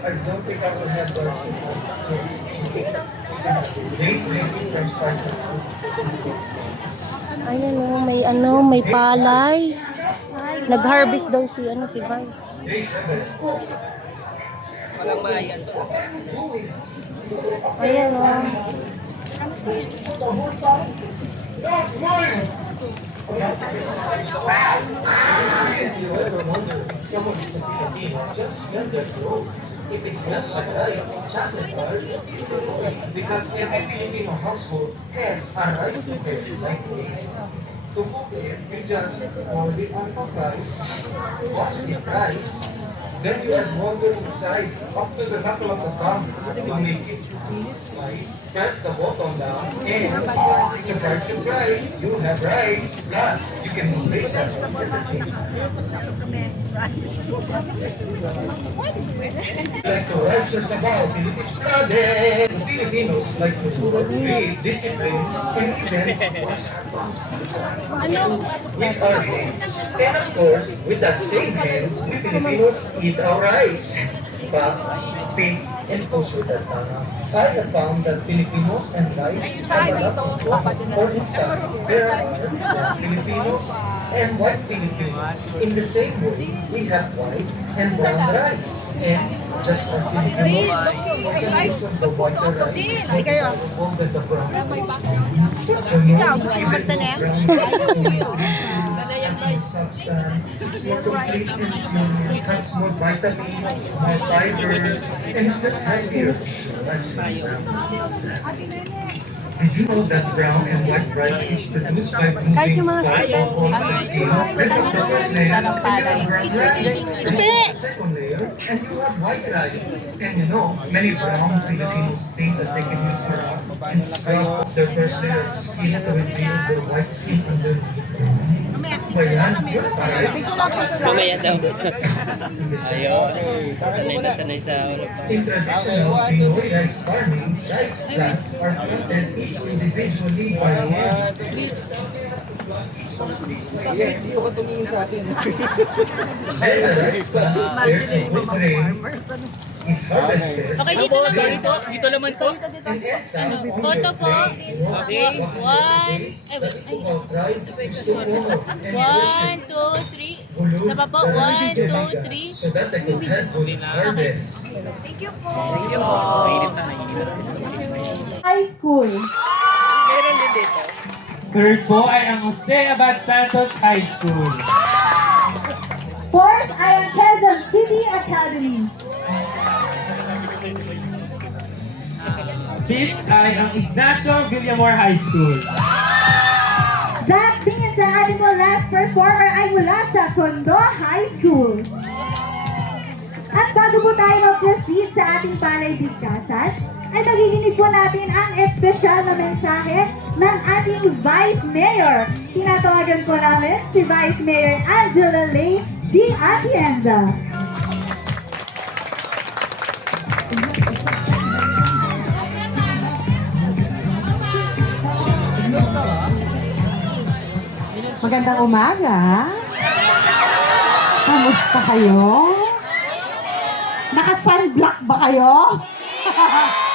I don't think I will have those. Ayun may palay. Nag-harvest daw si si Vice. Ayan Someone is a Filipino, just smell their clothes. If it smells like rice, chances are it's the Lord. Because every Filipino household has a rice cooker like this. To cook it, you just pour it on the rice, wash it rice, then you add water inside up to the knuckle of the thumb to make it rice. Press the bottom down and surprise, surprise, you have rice. Plus, you can replace it with the same. Like the risers about Philippines flooded. Filipinos like to be discipline and then wash our palms with our hands. And of course, with that same hand, we Filipinos eat our rice. But, pig, and post with that I have found that Filipinos and rice have a lot of common. For instance, there are Filipinos and white Filipinos. In the same way, we have white and brown rice. And just like Filipinos, also use of the white rice is more desirable than the brown rice. Ikaw, gusto mo magtanim? Substance, it's more complete and has more vitamins, more fibers, and it's just healthier. Did you know that brown and white rice is produced by moving part of the skin? Then the first layer, and you have brown rice. And the second layer, and you have white rice. And you know, many brown Filipinos think that they can use their in spite of their first layer of skin to reveal their white skin underneath. Bayan, yun rice. Mamaya daw. Ayun. Sanay sa ulo. In traditional Pinoy rice farming, rice plants are planted each individually by hand. Hindi ko tumingin sa atin. And the rice plant bears a good grain, is harvested, Okay, dito naman. Dito naman to. and ends up on Photo the po. plate. One. One, two, three. Sa baba. 1, 2, 3. So that they could have good harvest. Sa init na naiinit. High school. Meron din dito. Third po ay ang Jose Abad Santos High School. Fourth ay ang Quezon City Academy. Fifth ay ang Ignacio Villamor High School. That means ang ating po last performer ay mula sa Tondo High School. At bago po tayo mag-proceed sa ating palay bigkasan, ay magiginig po natin ang espesyal na mensahe ng ating Vice Mayor. Tinatawagan po namin si Vice Mayor Angela Lay G. Atienza. Magandang umaga. Kamusta kayo? Naka-sunblock ba kayo?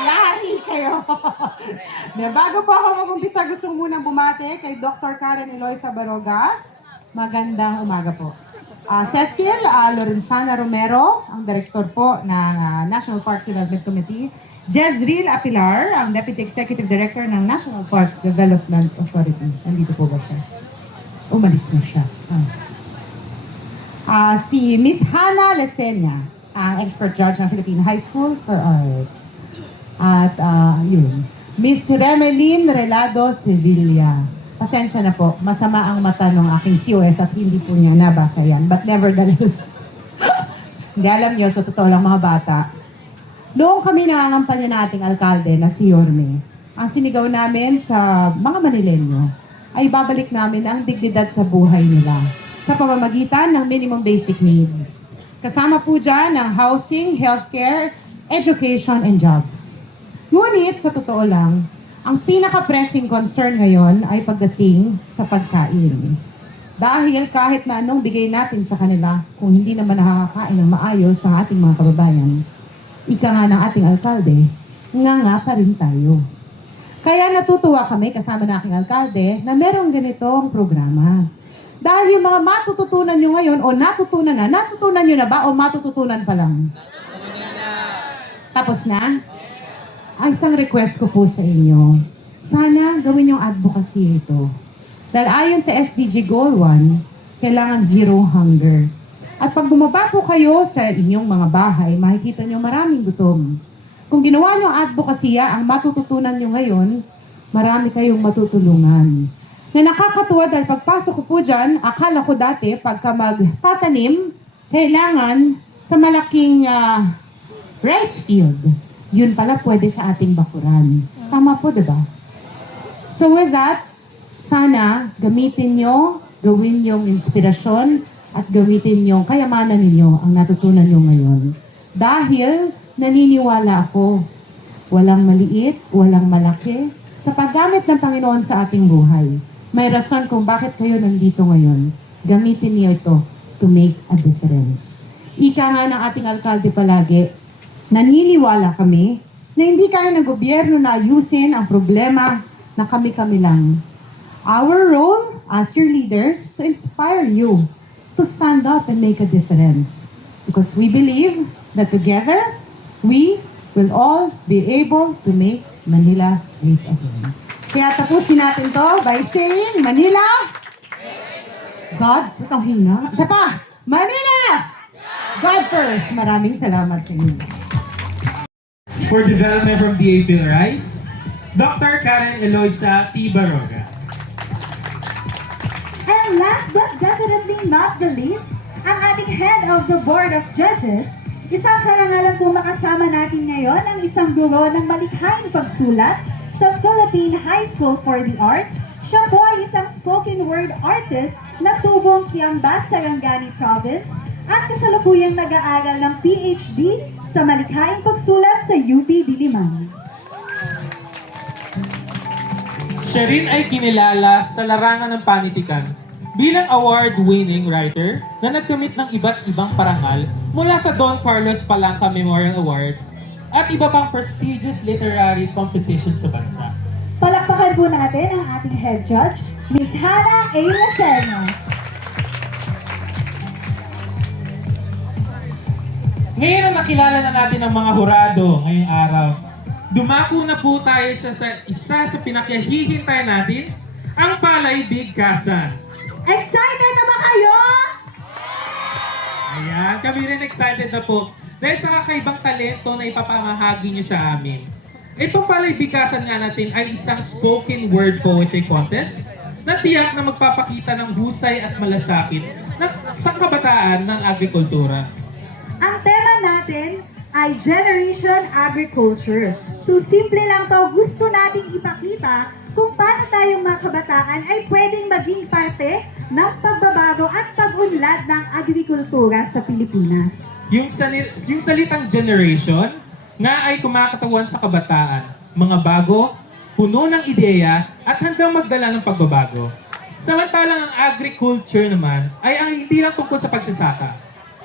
Yari kayo. Bago po ako mag-umpisa, gusto ko munang bumate kay Dr. Karen Eloisa Baroga. Magandang umaga po. Cecil Lorenzana Romero, ang director po ng National Parks Development Committee. Jezreel Apilar, ang Deputy Executive Director ng National Park Development Authority. Nandito po ba siya? Umalis na siya. Si Miss Hannah Lesenia, ang expert judge ng Philippine High School for Arts. At yun, Miss Remelin Relado Sevilla. Pasensya na po, masama ang mata ng aking COS at hindi po niya nabasa yan. But nevertheless, hindi alam niyo, so totoo lang mga bata. Noong kami nangangampanya na ating alkalde na si Yorme, ang sinigaw namin sa mga Manileño ay babalik namin ang dignidad sa buhay nila sa pamamagitan ng minimum basic needs. Kasama po dyan ang housing, healthcare, education, and jobs. Ngunit, sa totoo lang, ang pinaka-pressing concern ngayon ay pagdating sa pagkain. Dahil kahit na anong bigay natin sa kanila, kung hindi naman nakakakain ng maayos sa ating mga kababayan, ika nga ng ating alkalde, nga pa rin tayo. Kaya natutuwa kami kasama ng aking alkalde na merong ganitong programa. Dahil yung mga matututunan nyo ngayon o natutunan nyo na ba o matututunan pa lang? Tapos na? Ang isang request ko po sa inyo, sana gawin yung advocacy ito. Dahil ayon sa SDG Goal 1, kailangan zero hunger. At pag bumaba po kayo sa inyong mga bahay, makikita nyo maraming gutom. Kung ginawa nyo advocacy, ang matututunan nyo ngayon, marami kayong matutulungan. Na nakakatuwa dahil pagpasok ko po dyan, akala ko dati, pagka magtatanim, kailangan sa malaking rice field. Yun pala pwede sa ating bakuran. Tama po, di ba? So with that, sana gamitin nyo, gawin yung inspirasyon, at gamitin yung kayamanan ninyo ang natutunan nyo ngayon. Dahil naniniwala ako, walang maliit, walang malaki, sa paggamit ng Panginoon sa ating buhay. May rason kung bakit kayo nandito ngayon. Gamitin niyo ito to make a difference. Ika nga ng ating alkalde palagi, naniniwala kami na hindi kaya ng gobyerno na ayusin ang problema na kami-kami lang. Our role as your leaders to inspire you to stand up and make a difference. Because we believe that together, we will all be able to make Manila great again. Kaya tapusin natin to by saying, Manila, God, itong hinga. Isa pa, Manila, God first. Maraming salamat sa inyo. For development from DA Philrice, Dr. Karen Eloisa T. Baroga. And last but definitely not the least, ang ating head of the Board of Judges, isang karangalan po makasama natin ngayon ang isang guro ng malikhaing pagsulat sa Philippine High School for the Arts. Siya po ay isang spoken word artist na tubong Kiambas, Sarangani Province at kasalukuyang nag-aaral ng PhD sa malikhaing pagsulat sa UP Diliman. Siya rin ay kinilala sa larangan ng panitikan bilang award-winning writer na nagkamit ng iba't ibang parangal mula sa Don Carlos Palanca Memorial Awards at iba pang prestigious literary competitions sa bansa. Palakpakan po natin ang ating head judge, Ms. Hannah A. Lacerna. Ngayon na nakilala na natin ang mga hurado ngayong araw. Dumako na po tayo sa isa sa pinakyahihintay natin, ang Palay Bigkasan. Excited na ba kayo? Ayan, kami rin excited na po dahil sa kakaibang talento na ipapamahagi niyo sa amin. Itong Palay Bigkasan nga natin ay isang spoken word poetry contest na tiyak na magpapakita ng husay at malasakit sa kabataan ng agrikultura. Ang tema natin ay Generation Agriculture. So simple lang to, gusto nating ipakita kung paano tayong mga kabataan ay pwedeng maging parte ng pagbabago at pag-unlad ng agrikultura sa Pilipinas. Yung salitang generation nga ay kumakatawan sa kabataan, mga bago, puno ng ideya at handang magdala ng pagbabago. Samantalang ang agriculture naman ay hindi lang tungkol sa pagsasaka,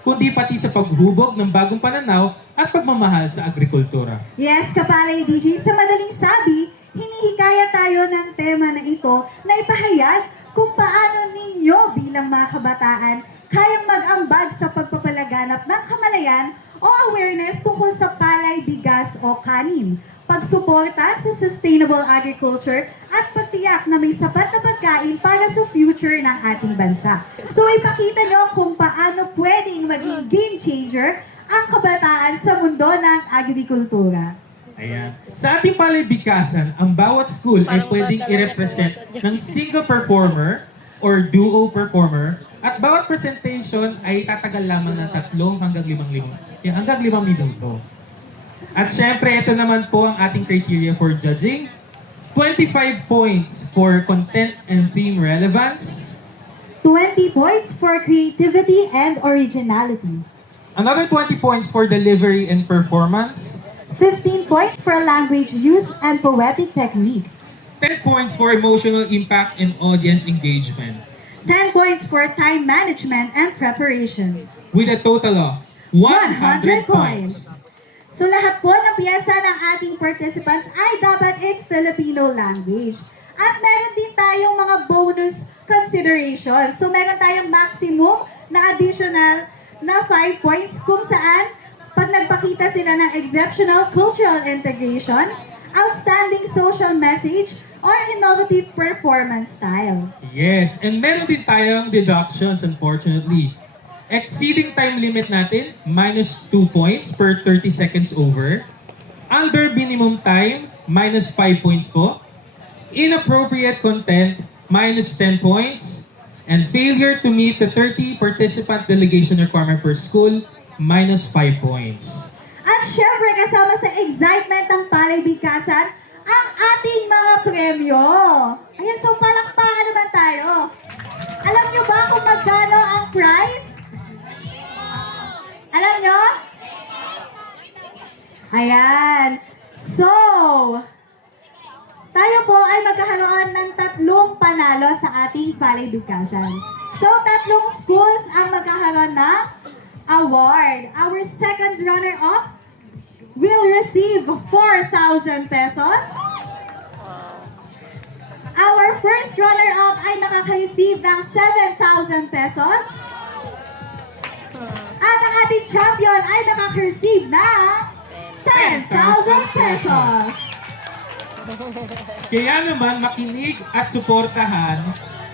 kundi pati sa paghubog ng bagong pananaw at pagmamahal sa agrikultura. Yes, Kapalay DJ, sa madaling sabi, hinihikaya tayo ng tema na ito na ipahayag kung paano ninyo bilang mga kabataan kayang mag-ambag sa pagpapalaganap ng kamalayan o awareness tungkol sa palay, bigas o kanin, pagsuporta sa sustainable agriculture at pagtiyak na may sapat na pagkain para sa future ng ating bansa. So ipakita nyo kung paano pwedeng maging game changer ang kabataan sa mundo ng agrikultura. Ayan. Sa ating Palay Bigkasan, ang bawat school ay Parang pwedeng ba talaga i-represent natututo ng single performer or duo performer at bawat presentation ay tatagal lamang ng 3 hanggang 5 minuto. At syempre, ito naman po ang ating criteria for judging. 25 points for content and theme relevance. 20 points for creativity and originality. Another 20 points for delivery and performance. 15 points for language use and poetic technique. 10 points for emotional impact and audience engagement. 10 points for time management and preparation. With a total of 100 points. So lahat po ng piyesa ng ating participants ay dapat in Filipino language. At meron din tayong mga bonus considerations. So meron tayong maximum na additional na 5 points kung saan pag nagpakita sila ng exceptional cultural integration, outstanding social message, or innovative performance style. Yes, and meron din tayong deductions unfortunately. Exceeding time limit natin, minus 2 points per 30 seconds over. Under minimum time, minus 5 points po. Inappropriate content, minus 10 points. And failure to meet the 30 participant delegation requirement per school, minus 5 points. At syempre kasama sa excitement ng Palay Bigkasan, ang ating mga premyo. Ayan, so palakpakan naman tayo. Alam nyo ba kung magkano ang prize? Alam nyo? Ayan. So, tayo po ay magkakaroon ng 3 panalo sa ating Palay Bigkasan. So, 3 schools ang magkakaroon ng award. Our second runner-up will receive 4,000 pesos. Our first runner-up ay makaka-receive ng 7,000 pesos. At ang ating champion ay makaka-receive ng 10,000 pesos. Kaya naman makinig at suportahan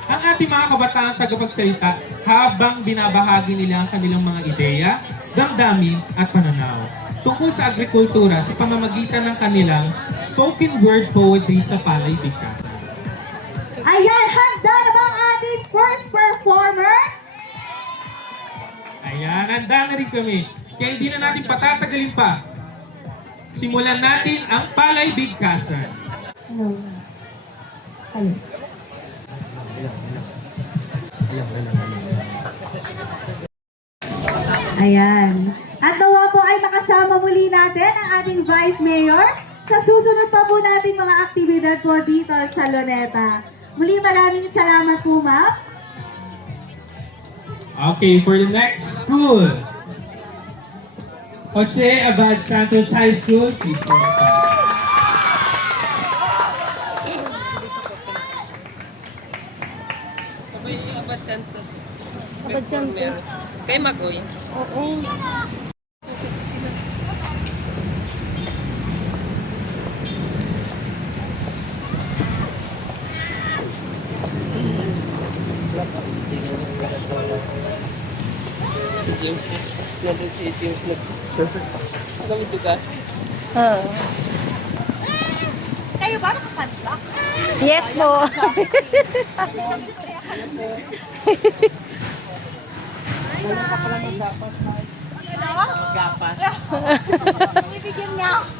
ang ating mga kabataang tagapagsalita habang binabahagi nila ang kanilang mga ideya, damdamin at pananaw tungkol sa agrikultura sa pamamagitan ng kanilang spoken word poetry sa Palay Bigkasan. Ayan, handa na ba ang ating first performer? Ayan, handa na rin kami. Kaya hindi na natin patatagalin pa. Simulan natin ang Palay Bigkasan. Hello. Hello. Ayan. At nawa po ay makasama muli natin ang ating Vice Mayor sa susunod pa po nating mga aktibidad po dito sa Luneta. Muli maraming salamat po, ma'am. Okay, for the next school, Jose Abad Santos High School, please welcome. Sabay yung Abad Santos. Abad Santos. Kay Makoy. Oo. Si James na. Nandun si James na. Alam ito ka? Ah. Kayo ba nakasadlock? Yes po. Ibigyan niya ako.